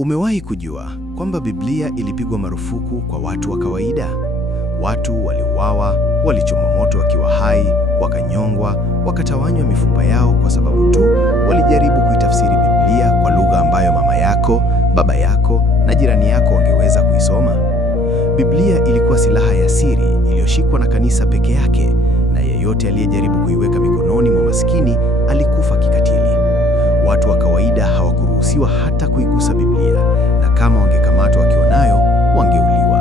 Umewahi kujua kwamba Biblia ilipigwa marufuku kwa watu wa kawaida? Watu waliuawa, walichomwa moto wakiwa hai, wakanyongwa, wakatawanywa mifupa yao kwa sababu tu walijaribu kuitafsiri Biblia kwa lugha ambayo mama yako, baba yako na jirani yako wangeweza kuisoma. Biblia ilikuwa silaha ya siri iliyoshikwa na kanisa peke yake, na yeyote aliyejaribu kuiweka mikononi mwa maskini alikufa kikatili. Watu wa kawaida hawakuruhusiwa hata kuigusa Biblia, na kama wangekamatwa wakiwa nayo, wangeuliwa.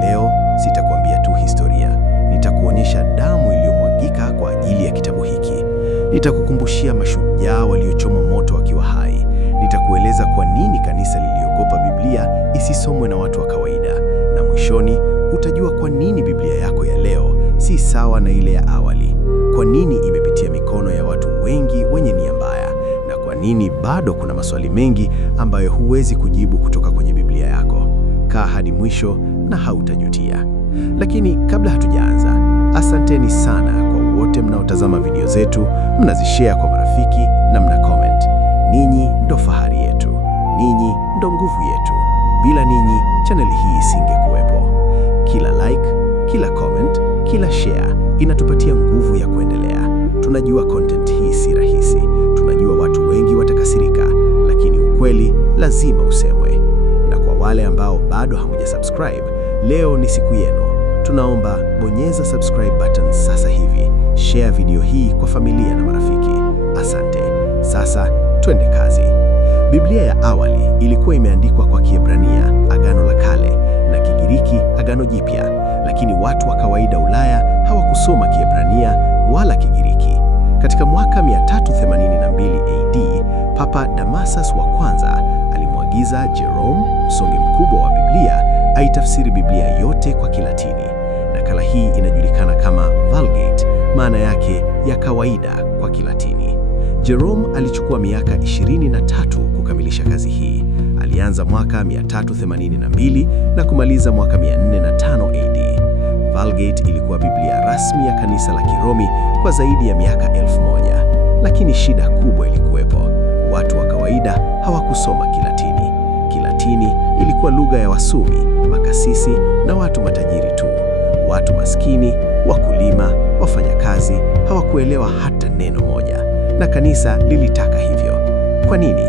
Leo sitakwambia tu historia, nitakuonyesha damu iliyomwagika kwa ajili ya kitabu hiki. Nitakukumbushia mashujaa waliochomwa moto wakiwa hai. Nitakueleza kwa nini kanisa liliogopa Biblia isisomwe na watu wa kawaida. Na mwishoni, utajua kwa nini Biblia yako ya leo si sawa na ile ya awali. Kwa nini imepitia mikono ya watu wengi wenye nia mbaya. Na kwa nini bado kuna maswali mengi ambayo huwezi kujibu kutoka kwenye Biblia yako. Kaa hadi mwisho na hautajutia. Lakini kabla hatujaanza, asanteni sana kwa wote mnaotazama video zetu, mnazishare kwa marafiki na mna comment. Ninyi ndo fahari yetu. Ninyi ndo nguvu yetu. Bila ninyi, channel hii isingekuwepo. Kila like, kila comment, kila share inatupatia nguvu ya kuendelea. Tunajua content hii si rahisi. Tunajua watu wengi watakasirika, lakini ukweli lazima usemwe. Na kwa wale ambao bado hamjasubscribe, leo ni siku yenu. Tunaomba bonyeza subscribe button sasa hivi. Share video hii kwa familia na marafiki. Asante. Sasa twende kazi. Biblia ya awali ilikuwa imeandikwa kwa Kiebrania, Agano la Kale, na Kigiriki, Agano Jipya, lakini watu wa kawaida Ulaya hawakusoma Kiebrania wala Kigiriki. Katika mwaka 382 AD, Papa Damasus wa kwanza alimwagiza Jerome, msomi mkubwa wa Biblia, aitafsiri Biblia yote kwa Kilatini. Nakala hii inajulikana kama Vulgate, maana yake ya kawaida kwa Kilatini. Jerome alichukua miaka 23 kukamilisha kazi hii. Alianza mwaka 382 na kumaliza mwaka 405 AD. Vulgate ilikuwa Biblia rasmi ya kanisa la Kiromi kwa zaidi ya miaka 1000. Lakini shida kubwa ilikuwepo. Watu wa kawaida hawakusoma Kilatini. Kilatini ilikuwa lugha ya wasomi, makasisi na watu matajiri tu. Watu maskini, wakulima, wafanyakazi hawakuelewa hata neno moja. Na kanisa lilitaka hivyo. Kwa nini?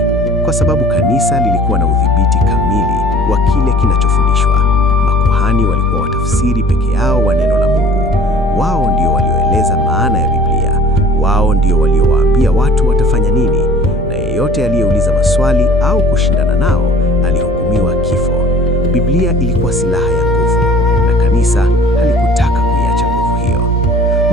Kwa sababu kanisa lilikuwa na udhibiti kamili wa kile kinachofundishwa. Makuhani walikuwa watafsiri peke yao wa neno la Mungu. Wao ndio walioeleza maana ya Biblia. Wao ndio waliowaambia watu watafanya nini, na yeyote aliyeuliza maswali au kushindana nao alihukumiwa kifo. Biblia ilikuwa silaha ya nguvu, na kanisa halikutaka kuiacha nguvu hiyo.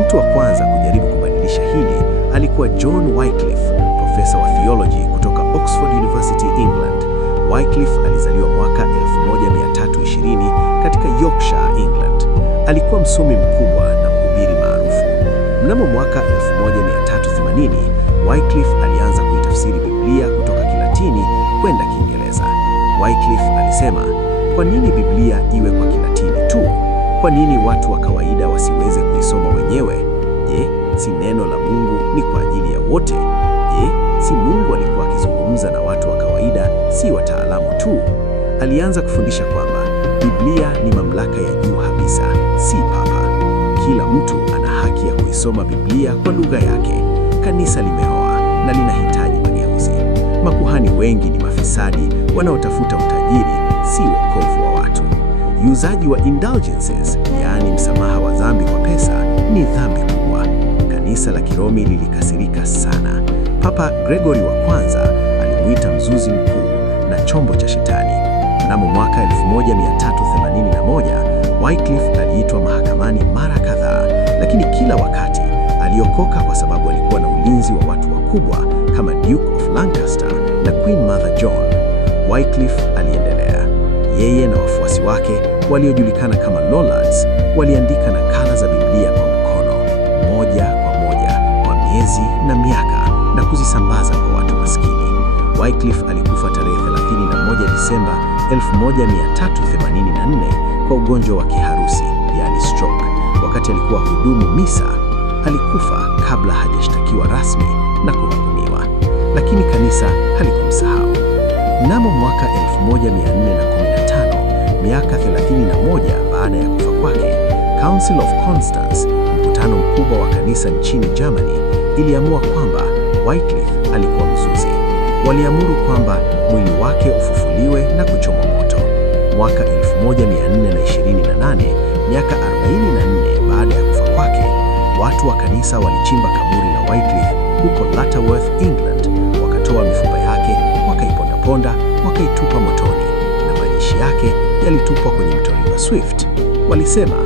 Mtu wa kwanza kujaribu kubadilisha hili alikuwa John Wycliffe, profesa wa theology kutoka Oxford University, England. Wycliffe alizaliwa mwaka 1320 katika Yorkshire, England. Alikuwa msomi mkubwa na mhubiri maarufu. Mnamo mwaka 1380, Wycliffe alianza kuitafsiri Biblia kutoka Kilatini kwenda Kiingereza. Wycliffe alisema, kwa nini Biblia iwe kwa Kilatini tu? Kwa nini watu wa kawaida wasiweze kuisoma wenyewe? Je, si neno la Mungu ni kwa ajili ya wote? Je, si Mungu alikuwa akizungumza na watu wa kawaida, si wataalamu tu? Alianza kufundisha kwamba Biblia ni mamlaka ya juu kabisa, si papa. Kila mtu ana haki ya kuisoma Biblia kwa lugha yake. Kanisa limeoa na linahitaji mageuzi. Makuhani wengi ni mafisadi wanaotafuta utajiri, si wokovu wa watu. Uuzaji wa indulgences, yaani msamaha wa dhambi kwa pesa, ni dhambi kubwa. Kanisa la Kiromi lilikasirika sana. Papa Gregory wa kwanza alimuita mzuzi mkuu na chombo cha shetani. Mnamo mwaka 1381, Wycliffe aliitwa mahakamani mara kadhaa, lakini kila wakati aliokoka kwa sababu alikuwa na ulinzi wa watu wakubwa kama Duke of Lancaster na Queen Mother John. Wycliffe aliendelea. Yeye na wafuasi wake waliojulikana kama Lollards waliandika nakala za Biblia kwa mkono, moja kwa moja, kwa miezi na miaka, na kuzisambaza kwa watu maskini. Wycliffe alikufa tarehe 31 Disemba 1384 kwa ugonjwa wa kiharusi, yani stroke, wakati alikuwa hudumu misa. Alikufa kabla hajashtakiwa rasmi na kuhukumiwa, lakini kanisa halikumsahau. Mnamo mwaka 1415, miaka 31 baada ya kufa kwake, Council of Constance, mkutano mkubwa wa kanisa nchini Germany, iliamua kwamba Wycliffe alikuwa mzuzi. Waliamuru kwamba mwili wake ufufuliwe na kuchomwa moto. Mwaka 1428, miaka 44 baada ya kufa kwake, watu wa kanisa walichimba kaburi la Wycliffe huko Lutterworth, England. Wakatoa mifupa yake, wakaipondaponda, wakaitupa motoni, na majishi yake yalitupwa kwenye mto River Swift. Walisema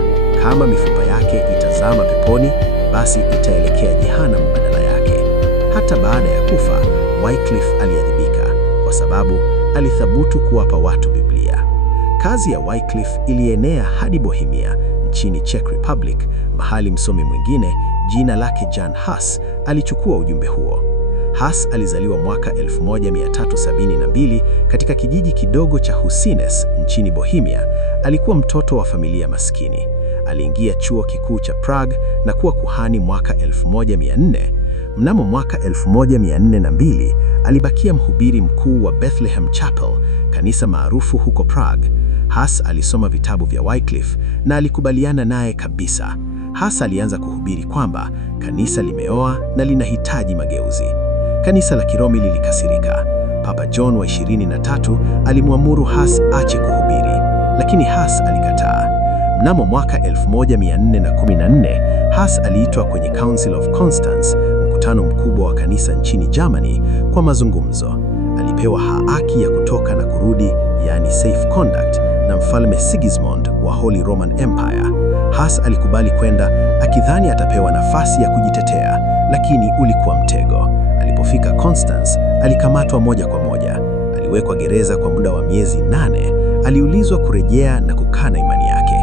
kama mifupa yake itazama peponi, basi itaelekea jehanamu badala yake. Hata baada ya kufa, Wycliffe aliadhibika kwa sababu alithubutu kuwapa watu Biblia. Kazi ya Wycliffe ilienea hadi Bohemia nchini Czech Republic, mahali msomi mwingine jina lake Jan Hus alichukua ujumbe huo. Hus alizaliwa mwaka 1372 katika kijiji kidogo cha Husines nchini Bohemia. Alikuwa mtoto wa familia maskini. Aliingia chuo kikuu cha Prague na kuwa kuhani mwaka 1400. Mnamo mwaka 1402 alibakia mhubiri mkuu wa Bethlehem Chapel, kanisa maarufu huko Prague. Hus alisoma vitabu vya Wycliffe na alikubaliana naye kabisa. Hus alianza kuhubiri kwamba kanisa limeoa na linahitaji mageuzi. Kanisa la Kiromi lilikasirika. Papa John wa 23 alimwamuru Hus ache kuhubiri, lakini Hus alikataa. Mnamo mwaka 1414, Hus aliitwa kwenye Council of Constance, mkutano mkubwa wa kanisa nchini Germany, kwa mazungumzo. Alipewa haki ya kutoka na kurudi, yani safe conduct, na mfalme Sigismund wa Holy Roman Empire. Hus alikubali kwenda akidhani atapewa nafasi ya kujitetea, lakini ulikuwa mtego. Alipofika Constance, alikamatwa moja kwa moja. Aliwekwa gereza kwa muda wa miezi 8. Aliulizwa kurejea na kukana imani yake.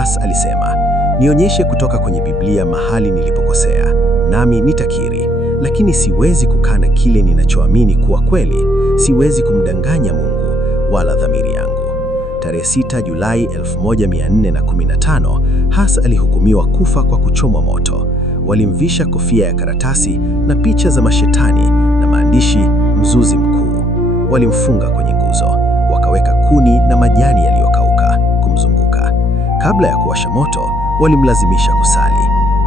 Hus alisema, nionyeshe kutoka kwenye Biblia mahali nilipokosea, nami nitakiri, lakini siwezi kukana kile ninachoamini kuwa kweli. Siwezi kumdanganya Mungu wala dhamiri yangu. Tarehe 6 Julai 1415, Hus alihukumiwa kufa kwa kuchomwa moto. Walimvisha kofia ya karatasi na picha za mashetani na maandishi mzuzi mkuu. Walimfunga kwenye nguzo, wakaweka kuni na majani yaliyokauka kumzunguka. Kabla ya kuwasha moto, walimlazimisha kusali.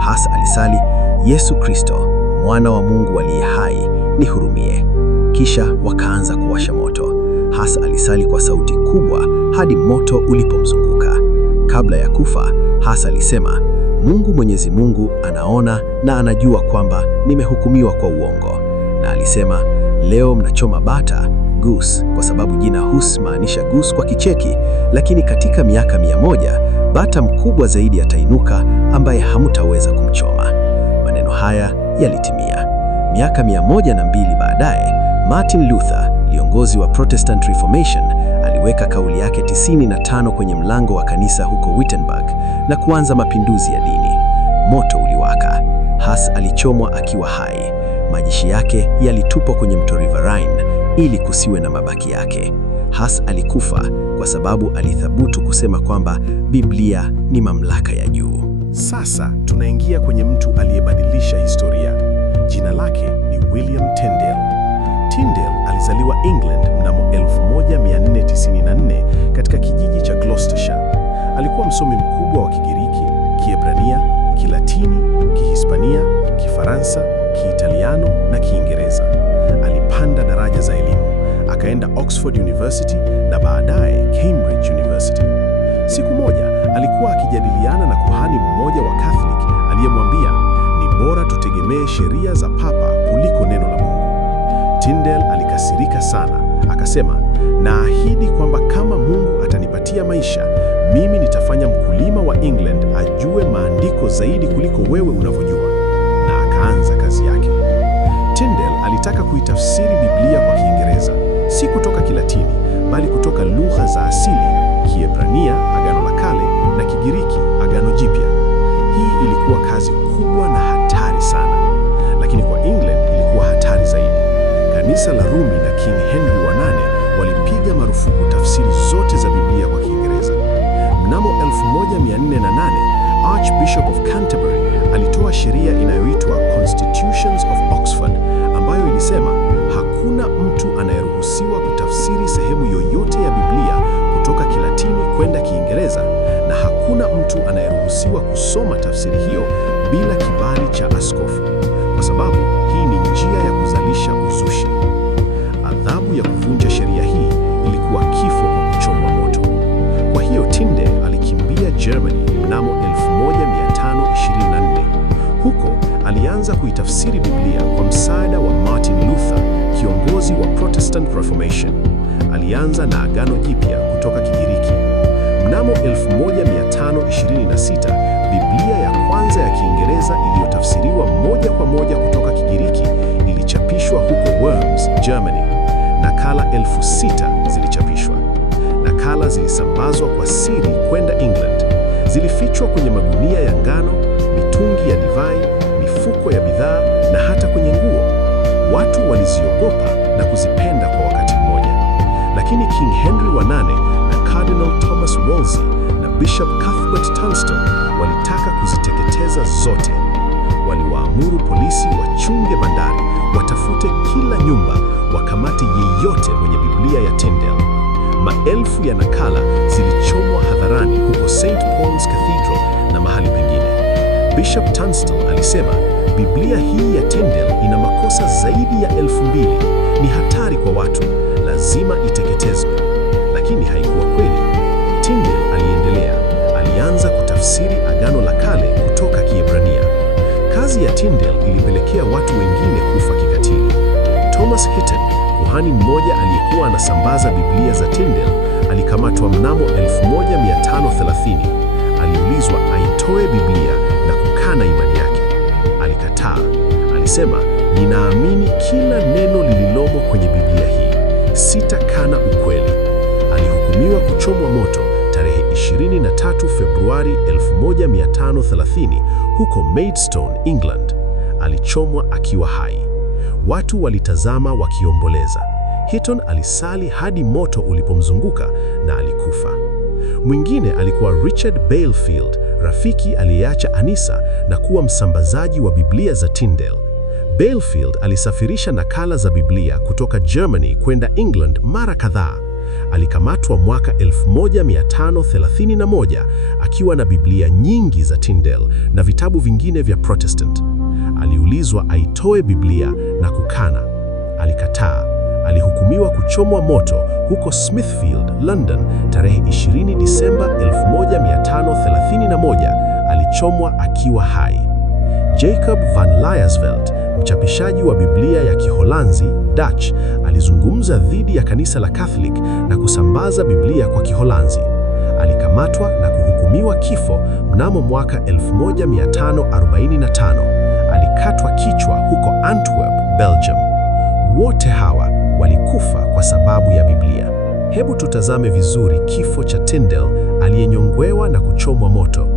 Hus alisali, Yesu Kristo, mwana wa Mungu aliye hai, nihurumie. Kisha wakaanza kuwasha moto. Hus alisali kwa sauti kubwa hadi moto ulipomzunguka. Kabla ya kufa, Hus alisema, Mungu Mwenyezi Mungu anaona na anajua kwamba nimehukumiwa kwa uongo. Na alisema, leo mnachoma bata, goose, kwa sababu jina Hus maanisha goose kwa Kicheki, lakini katika miaka 100 bata mkubwa zaidi atainuka ambaye hamtaweza kumchoma. Maneno haya yalitimia. Miaka 102 baadaye, Martin Luther, kiongozi wa Protestant Reformation, aliweka kauli yake 95 kwenye mlango wa kanisa huko Wittenberg na kuanza mapinduzi ya dini. Moto uliwaka. Hus alichomwa akiwa hai. Majishi yake yalitupwa kwenye mto River Rhine ili kusiwe na mabaki yake. Hus alikufa kwa sababu alithubutu kusema kwamba Biblia ni mamlaka ya juu. Sasa tunaingia kwenye mtu aliyebadilisha historia. Jina lake ni William Tyndale. Tyndale alizaliwa England mnamo 1494 katika kijiji cha Gloucestershire. Alikuwa msomi mkubwa wa Kigiriki, Kiebrania, Kilatini, Kihispania, Kifaransa, Kiitaliano na Kiingereza. Alipanda daraja za elimu, akaenda Oxford University na baadaye Cambridge University. Siku moja alikuwa akijadiliana na kuhani mmoja wa Catholic aliyemwambia, ni bora tutegemee sheria za Papa kuliko neno la Mungu. Tyndale alikasirika sana, akasema, naahidi kwamba kama Mungu atanipatia maisha, mimi nitafanya mkulima wa England ajue maandiko zaidi kuliko wewe unavyojua. Na akaanza kazi yake. Tyndale alitaka kuitafsiri Biblia kwa Kiingereza, si kutoka Kilatini, bali kutoka lugha za asili, Kiebrania, Agano la Kale, na Kigiriki, Agano Jipya. Hii ilikuwa kazi kubwa na hatari sana, lakini kwa England ilikuwa hatari zaidi. Kanisa la Rumi na King Henry wa 8 walipiga marufuku tafsiri zote za Biblia kwa Kiingereza. Mnamo 1408, Archbishop of Canterbury alitoa sheria inayoitwa Constitutions of Oxford, ambayo ilisema hakuna mtu anayeruhusiwa kutafsiri kutafsiri sehemu yoyote ya Biblia kutoka Kilatini kwenda Kiingereza, na hakuna mtu anayeruhusiwa kusoma tafsiri hiyo bila kibali cha askofu, kwa sababu hii ni njia ya kuzalisha uzushi. Adhabu ya kuvunja sheria hii ilikuwa kifo kwa kuchomwa moto. Kwa hiyo Tyndale alikimbia Germany mnamo 1524. Huko alianza kuitafsiri Biblia kwa msaada wa Martin Luther, kiongozi wa Protestant Reformation. Alianza na Agano Jipya kutoka Kigiriki. Mnamo 1526, Biblia ya kwanza ya Kiingereza iliyotafsiriwa moja kwa moja kutoka Kigiriki ilichapishwa huko Worms, Germany. Nakala 6,000 zilichapishwa. Nakala zilisambazwa kwa siri kwenda England. Zilifichwa kwenye magunia ya ngano, mitungi ya divai, mifuko ya bidhaa na hata kwenye nguo. Watu waliziogopa na kuzipenda kwa wakati mmoja. Lakini King Henry wa VIII na Cardinal Thomas Wolsey na Bishop Cuthbert Tunstall walitaka kuziteketeza zote. Waliwaamuru polisi wachunge bandari, watafute kila nyumba, wakamate yeyote mwenye Biblia ya Tyndale. Maelfu ya nakala zilichomwa hadharani huko St. Paul's Cathedral na mahali pengine. Bishop Tunstall alisema, Biblia hii ya Tyndale ina makosa zaidi ya 2,000, ni hatari kwa watu, lazima iteketezwe. Lakini haikuwa kweli. Tyndale aliendelea, alianza kutafsiri Agano la Kale kutoka Kiebrania. Kazi ya Tyndale ilipelekea watu wengine kufa kikatili. Thomas Hitton, kuhani mmoja aliyekuwa anasambaza Biblia za Tyndale, alikamatwa mnamo 1530. Aliulizwa aitoe Biblia na kukana imani yake. Alikataa. Alisema, ninaamini kila neno lililomo kwenye Biblia hii, sitakana ukweli. Alihukumiwa kuchomwa moto tarehe 23 Februari 1530 huko Maidstone, England. Alichomwa akiwa hai. Watu walitazama wakiomboleza. Hitton alisali hadi moto ulipomzunguka na alikufa. Mwingine alikuwa Richard Balefield, rafiki aliyeacha anisa na kuwa msambazaji wa Biblia za Tyndale. Balefield alisafirisha nakala za Biblia kutoka Germany kwenda England mara kadhaa. Alikamatwa mwaka 1531 akiwa na Biblia nyingi za Tyndale na vitabu vingine vya Protestant. Aliulizwa aitoe Biblia na kukana. Alikataa. Alihukumiwa kuchomwa moto huko Smithfield, London, tarehe 20 Disemba 1531. Alichomwa akiwa hai. Jacob van Layersveld, mchapishaji wa Biblia ya Kiholanzi, Dutch, alizungumza dhidi ya kanisa la Catholic na kusambaza Biblia kwa Kiholanzi. Alikamatwa na kuhukumiwa kifo mnamo mwaka 1545. Alikatwa kichwa huko Antwerp, Belgium. Wote hawa walikufa kwa sababu ya Biblia. Hebu tutazame vizuri kifo cha Tyndale aliyenyongwewa na kuchomwa moto.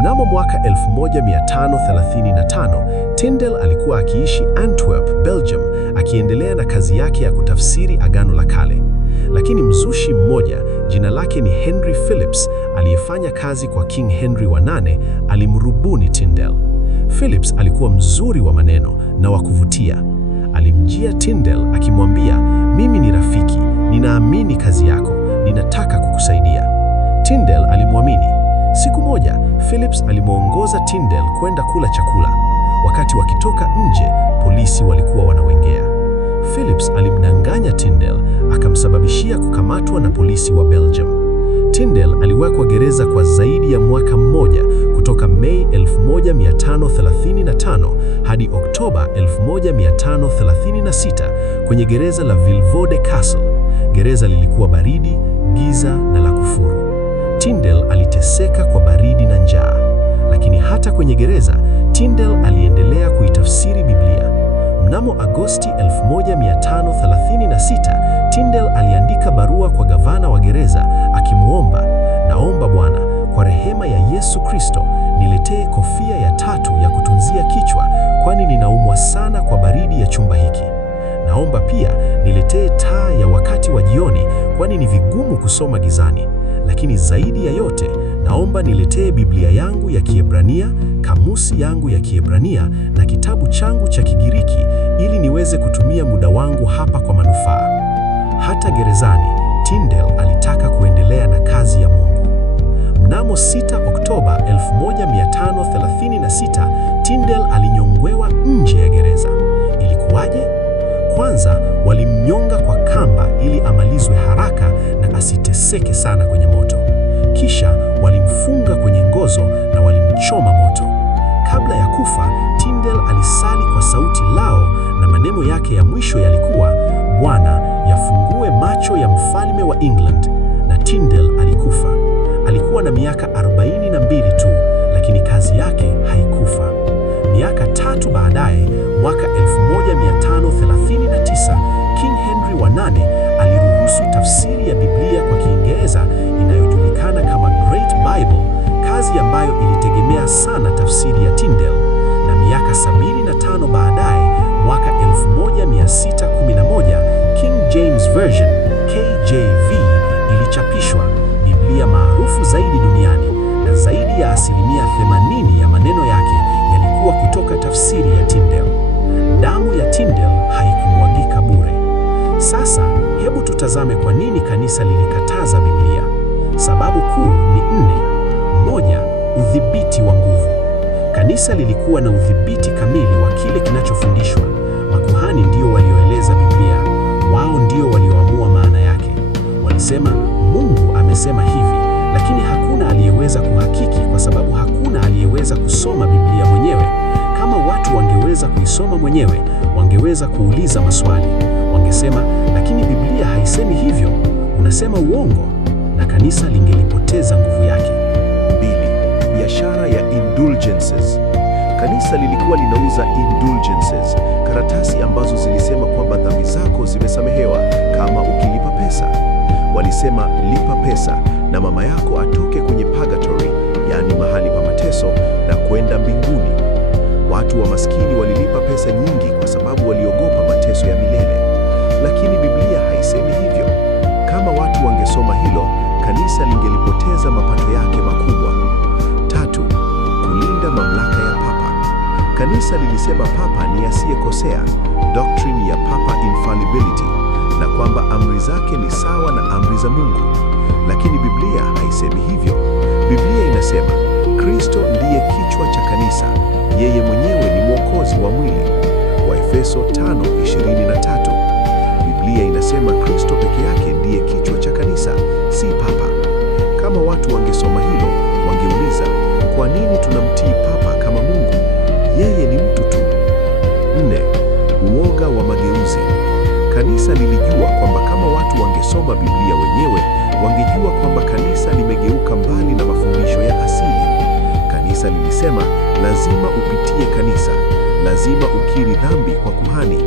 Mnamo mwaka 1535, Tyndale alikuwa akiishi Antwerp, Belgium, akiendelea na kazi yake ya kutafsiri Agano la Kale. Lakini mzushi mmoja, jina lake ni Henry Phillips, aliyefanya kazi kwa King Henry wa VIII, alimrubuni Tyndale. Phillips alikuwa mzuri wa maneno na wa kuvutia. Alimjia Tyndale akimwambia, mimi ni rafiki, ninaamini kazi yako, ninataka kukusaidia. Tyndale alimwamini. Siku moja, Phillips alimwongoza Tyndale kwenda kula chakula. Wakati wakitoka nje, polisi walikuwa wanawengea. Phillips alimdanganya Tyndale, akamsababishia kukamatwa na polisi wa Belgium. Tyndale aliwekwa gereza kwa zaidi ya mwaka mmoja kutoka Mei 1535 hadi Oktoba 1536 kwenye gereza la Vilvoorde Castle. Gereza lilikuwa baridi, giza na la kufuru. Tyndale aliteseka kwa baridi na njaa. Lakini hata kwenye gereza, Tyndale aliendelea kuitafsiri Biblia. Mnamo Agosti 1536, Tyndale aliandika barua kwa gavana wa gereza akimwomba, naomba Bwana, kwa rehema ya Yesu Kristo, niletee kofia ya tatu ya kutunzia kichwa, kwani ninaumwa sana kwa baridi ya chumba hiki. Naomba pia niletee taa ya wakati wa jioni, kwani ni vigumu kusoma gizani. Lakini zaidi ya yote, naomba niletee Biblia yangu ya Kiebrania, kamusi yangu ya Kiebrania na kitabu changu cha Kigiriki ili niweze kutumia muda wangu hapa kwa manufaa. Hata gerezani, Tyndale alitaka kuendelea na kazi ya Mungu. Mnamo 6 Oktoba 1536, Tyndale alinyongwewa nje ya gereza. Ilikuwaje? Kwanza, walimnyonga kwa kamba ili amalizwe haraka na asiteseke sana kwenye moto. Kisha walimfunga kwenye nguzo na walimchoma moto. Kabla ya kufa, Tyndale alisali kwa sauti lao na maneno yake ya mwisho yalikuwa, Bwana, yafungue macho ya mfalme wa England. Na Tyndale alikufa. Alikuwa na miaka 42 tu, lakini kazi yake haikufa. Miaka 3 baadaye, mwaka 1539, King Henry wa VIII aliruhusu tafsiri ya Biblia kwa Kiingereza inayojulikana kama Great Bible, kazi ambayo ilitegemea sana tafsiri ya Tyndale. Na miaka 75 baadaye, mwaka 1611, King James Version, KJV, ilichapishwa, Biblia maarufu zaidi duniani, na zaidi ya 80% ya maneno yake yalikuwa kutoka tafsiri ya Tyndale. Damu ya Tyndale haikumwagika bure. Sasa hebu tutazame kwa nini kanisa lilikataza Biblia. Sababu kuu ni 4. Moja, udhibiti wa nguvu. Kanisa lilikuwa na udhibiti kamili wa kile kinachofundishwa. Makuhani ndio walioeleza Biblia, wao ndio walioamua maana yake. Walisema Mungu amesema hivi, lakini hakuna aliyeweza kuhakiki kwa sababu hakuna aliyeweza kusoma Biblia mwenyewe. Kama watu wangeweza kuisoma mwenyewe, wangeweza kuuliza maswali. Wangesema, lakini Biblia haisemi hivyo, unasema uongo, na kanisa lingelipoteza nguvu yake. 2. Biashara ya indulgences. Kanisa lilikuwa linauza indulgences, karatasi ambazo zilisema kwamba dhambi zako zimesamehewa kama ukilipa pesa. Walisema lipa pesa na mama yako atoke kwenye purgatory, yaani mahali pa mateso, na kwenda mbinguni. Watu wa maskini walilipa pesa nyingi kwa sababu waliogopa mateso ya milele. Lakini Biblia haisemi hivyo. Kama watu wangesoma hilo, kanisa lingelipoteza mapato yake makubwa. 3. Kulinda mamlaka ya papa. Kanisa lilisema papa ni asiyekosea, doctrine ya papa infallibility, na kwamba amri zake ni sawa na amri za Mungu. Lakini Biblia haisemi hivyo. Biblia inasema Kristo ndiye kichwa cha kanisa, yeye mwenyewe ni mwokozi wa mwili. Waefeso 5:23. Biblia inasema Kristo peke yake ndiye kichwa cha kanisa, si papa. Kama watu wangesoma hilo, wangeuliza, kwa nini tunamtii papa kama Mungu? Yeye ni mtu tu. 4. Uoga wa mageuzi. Kanisa lilijua kwamba kama watu wangesoma Biblia wenyewe, wangejua kwamba kanisa limegeuka mbali na mafundisho ya asili. Kanisa lilisema lazima upitie kanisa, lazima ukiri dhambi kwa kuhani,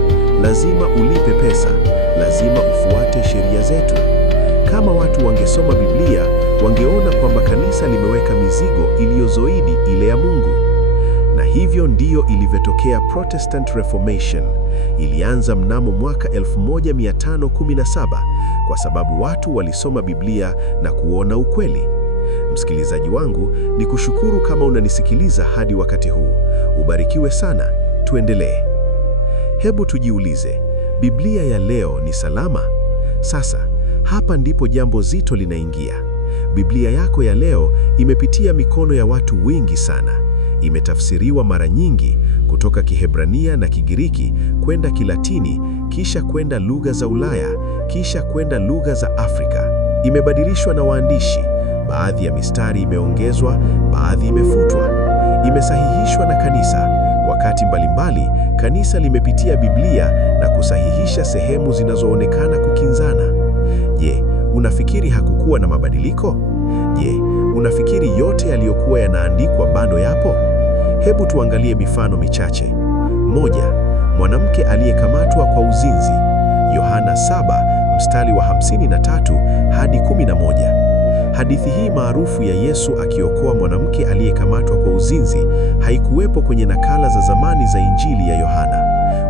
lazima ulipe pesa, lazima ufuate sheria zetu. Kama watu wangesoma Biblia, wangeona kwamba kanisa limeweka mizigo iliyozoidi ile ya Mungu. Na hivyo ndiyo ilivyotokea Protestant Reformation. Ilianza mnamo mwaka 1517 kwa sababu watu walisoma Biblia na kuona ukweli. Msikilizaji wangu, ni kushukuru kama unanisikiliza hadi wakati huu. Ubarikiwe sana. Tuendelee. Hebu tujiulize, Biblia ya leo ni salama? Sasa, hapa ndipo jambo zito linaingia. Biblia yako ya leo imepitia mikono ya watu wengi sana. Imetafsiriwa mara nyingi kutoka Kiebrania na Kigiriki kwenda Kilatini, kisha kwenda lugha za Ulaya, kisha kwenda lugha za Afrika. Imebadilishwa na waandishi, baadhi ya mistari imeongezwa, baadhi imefutwa. Imesahihishwa na kanisa. Wakati mbalimbali, kanisa limepitia Biblia na kusahihisha sehemu zinazoonekana kukinzana. Je, unafikiri hakukuwa na mabadiliko? Je, unafikiri yote yaliyokuwa yanaandikwa bado yapo? Hebu tuangalie mifano michache. 1. Mwanamke aliyekamatwa kwa uzinzi. Yohana 7 mstari wa 53 hadi 11. Hadithi hii maarufu ya Yesu akiokoa mwanamke aliyekamatwa kwa uzinzi haikuwepo kwenye nakala za zamani za Injili ya Yohana.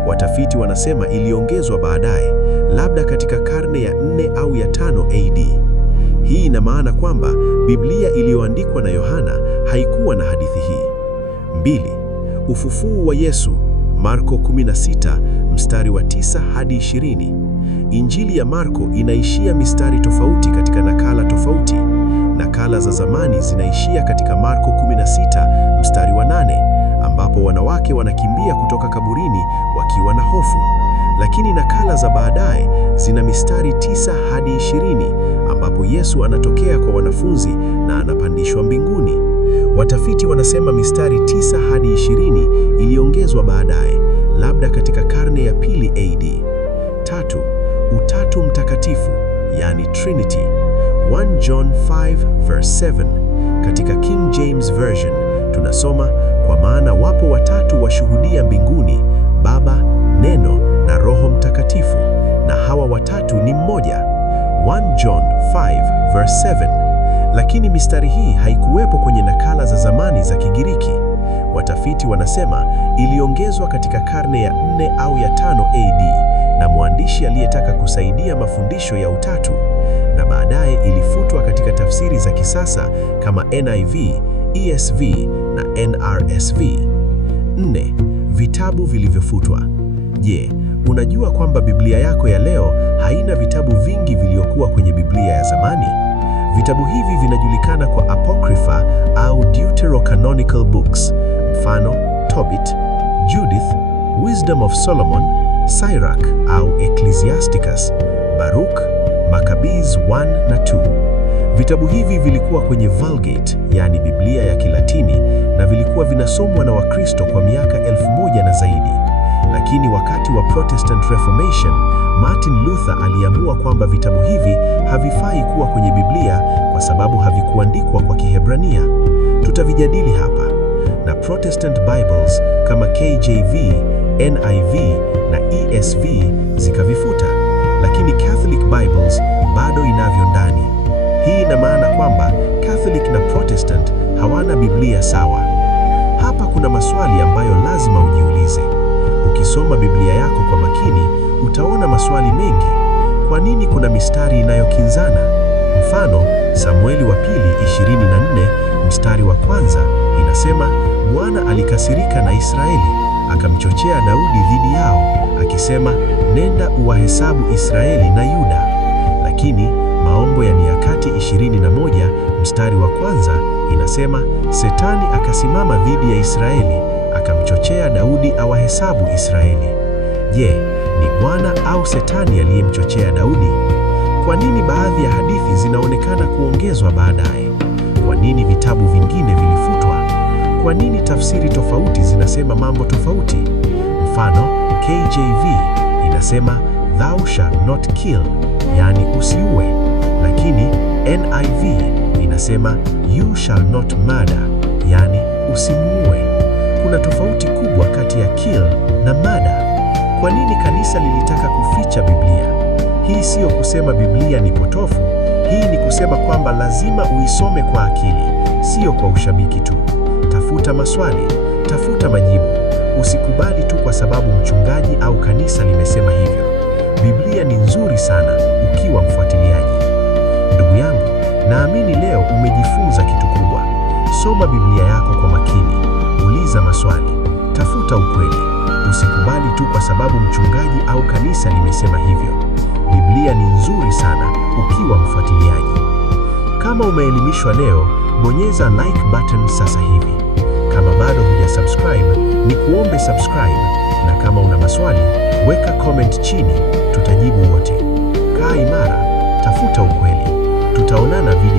Watafiti wanasema iliongezwa baadaye, labda katika karne ya 4 au ya 5 AD. Hii ina maana kwamba Biblia iliyoandikwa na Yohana haikuwa na hadithi hii. 2. Ufufuo wa Yesu. Marko 16 mstari wa 9 hadi 20. Injili ya Marko inaishia mistari tofauti katika nakala tofauti. Nakala za zamani zinaishia katika Marko 16 mstari wa 8, ambapo wanawake wanakimbia kutoka kaburini wakiwa na hofu. Lakini nakala za baadaye zina mistari 9 hadi 20, ambapo Yesu anatokea kwa wanafunzi na anapandishwa mbinguni. Watafiti wanasema mistari 9 hadi 20 iliongezwa baadaye, labda katika karne ya pili AD. 3. Utatu Mtakatifu, yani Trinity. 1 John 5 verse 7. Katika King James Version tunasoma, kwa maana wapo watatu washuhudia mbinguni, Baba, Neno na Roho Mtakatifu, na hawa watatu ni mmoja. 1 John 5 verse 7. Lakini mistari hii haikuwepo kwenye nakala za zamani za Kigiriki. Watafiti wanasema iliongezwa katika karne ya 4 au ya 5 AD na mwandishi aliyetaka kusaidia mafundisho ya utatu, na baadaye ilifutwa katika tafsiri za kisasa kama NIV, ESV na NRSV. 4. Vitabu vilivyofutwa. Je, unajua kwamba Biblia yako ya leo haina vitabu vingi vilivyokuwa kwenye Biblia ya zamani? Vitabu hivi vinajulikana kwa Apocrypha au Deuterocanonical books, mfano Tobit, Judith, Wisdom of Solomon, Sirach au Ecclesiasticus, Baruch, Maccabees 1 na 2. Vitabu hivi vilikuwa kwenye Vulgate, yani Biblia ya Kilatini, na vilikuwa vinasomwa na Wakristo kwa miaka 1000 na zaidi. Lakini wakati wa Protestant Reformation, Martin Luther aliamua kwamba vitabu hivi havifai kuwa kwenye Biblia kwa sababu havikuandikwa kwa Kiebrania. Tutavijadili hapa. Na Protestant Bibles kama KJV, NIV na ESV zikavifuta, lakini Catholic Bibles bado inavyo ndani. Hii ina maana kwamba Catholic na Protestant hawana Biblia sawa. Hapa kuna maswali ambayo lazima ujiulize. Ukisoma Biblia yako kwa makini, utaona maswali mengi. Kwa nini kuna mistari inayokinzana? Mfano, Samueli wa pili 24 mstari wa 1 inasema, Bwana alikasirika na Israeli, akamchochea Daudi dhidi yao, akisema, nenda uwahesabu Israeli na Yuda. Lakini Maombo ya Nyakati 21 mstari wa 1 inasema, Setani akasimama dhidi ya Israeli, akamchochea Daudi awahesabu Israeli. Je, ni Bwana au Setani aliyemchochea Daudi? Kwa nini baadhi ya hadithi zinaonekana kuongezwa baadaye? Kwa nini vitabu vingine vilifutwa? Kwa nini tafsiri tofauti zinasema mambo tofauti? Mfano, KJV inasema thou shalt not kill, yani usiue, lakini NIV inasema you shall not murder, yani usimuue. Kuna tofauti kubwa kati ya kill na murder. Kwa nini kanisa lilitaka kuficha Biblia? Hii siyo kusema Biblia ni potofu. Hii ni kusema kwamba lazima uisome kwa akili, siyo kwa ushabiki tu. Tafuta maswali, tafuta majibu. Usikubali tu kwa sababu mchungaji au kanisa limesema hivyo. Biblia ni nzuri sana ukiwa mfuatiliaji. Ndugu yangu, naamini leo umejifunza kitu kubwa. Soma Biblia yako kwa makini, uliza maswali, tafuta ukweli. Usikubali tu kwa sababu mchungaji au kanisa limesema hivyo. Biblia ni nzuri sana ukiwa mfuatiliaji. Kama umeelimishwa leo, bonyeza like button sasa hivi. Kama bado hujasubscribe, ni kuombe subscribe, na kama una maswali, weka comment chini, tutajibu wote. Kaa imara, tafuta ukweli. Tutaonana video